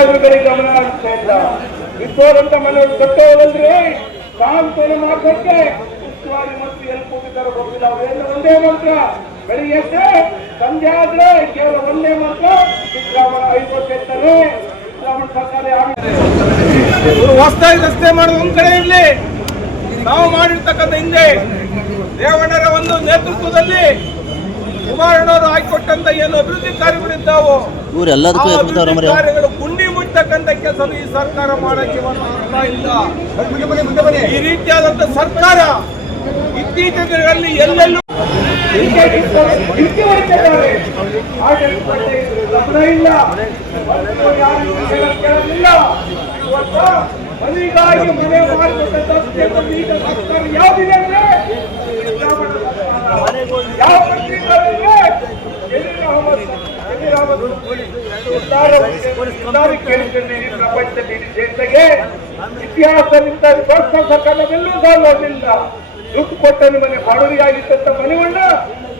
ಅಧಿಕಾರಿಗಳಿಗೆ ಗಮನ ಹರಿಸ್ತಾ ಇಲ್ಲ. ವಿಶ್ವರಂತ ಮನೆಯವರು ಕಟ್ಟೋದಂದ್ರೆ ಸಾಂತ್ವನ ಮಾಡೋಕ್ಕೆ ಉಸ್ತುವಾರಿ ಮಂತ್ರಿ ಎಲ್ಲಿ ಕೂತಿದ್ದಾರೆ ಗೊತ್ತಿಲ್ಲ. ಅವರೆಲ್ಲ ಒಂದೇ ಮಂತ್ರ, ಬೆಳಿಗ್ಗೆ ಸಂಜೆ ಆದ್ರೆ ಕೇವಲ ಒಂದೇ ಮಂತ್ರ, ಸಿದ್ದರಾಮಯ್ಯ 50 ಎತ್ತಾರೆ, ಸಿದ್ದರಾಮಯ್ಯ ಸರ್ಕಾರ ಹೊಸದಾಗಿ ರಸ್ತೆ ಮಾಡೋದು ಒಂದ್ ಕಡೆ ಇರ್ಲಿ, ನಾವು ಮಾಡಿರ್ತಕ್ಕಂಥ ಹಿಂದೆ ರೇವಣ್ಣರ ಒಂದು ನೇತೃತ್ವದಲ್ಲಿ ಕುಮಾರಣ್ಣವರು ಹಾಕಿಕೊಟ್ಟಂತ ಏನು ಅಭಿವೃದ್ಧಿ ಕಾರ್ಯಗಳಿದ್ದಾವೋ ಕಾರ್ಯಗಳು ಗುಂಡಿ ಮುಟ್ಟತಕ್ಕಂಥ ಕೆಲಸ ಈ ಸರ್ಕಾರ ಮಾಡಕ್ಕೆ ಆಗ್ತಾ ಇಲ್ಲ. ಈ ರೀತಿಯಾದಂತ ಸರ್ಕಾರ ಇತ್ತೀಚಿನ ದಿನಗಳಲ್ಲಿ ಎಲ್ಲೆಲ್ಲೂ ಮನೆಗಾಗಿ ಮನೆ ಮಾಡಿಕೊಟ್ಟಂತ ಸರ್ಕಾರ ಯಾವುದಿದೆ ಅಂದ್ರೆ ಯಾವ ಪ್ರಪಂಚದಲ್ಲಿ ದೇಶಕ್ಕೆ ಇತಿಹಾಸದಿಂದ ಸರ್ಕಾರವೆಲ್ಲೂ ಸಾಲೋದಿಲ್ಲ. ದುಡ್ಡು ಕೊಟ್ಟನು ಮನೆ ಬಡವರಿಗಾಗಿದ್ದಂತ ಮನೆಯನ್ನ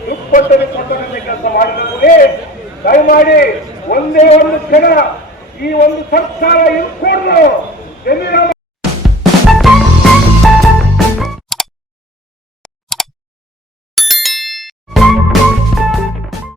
ದುಡ್ಡು ಕೊಟ್ಟನು ಕೊಟ್ಟನೆ ಕೆಲಸ ಮಾಡಿದರೆ ದಯಮಾಡಿ ಒಂದೇ ಒಂದು ಕ್ಷಣ ಈ ಒಂದು ಸರ್ಕಾರ ಇಟ್ಕೊಂಡು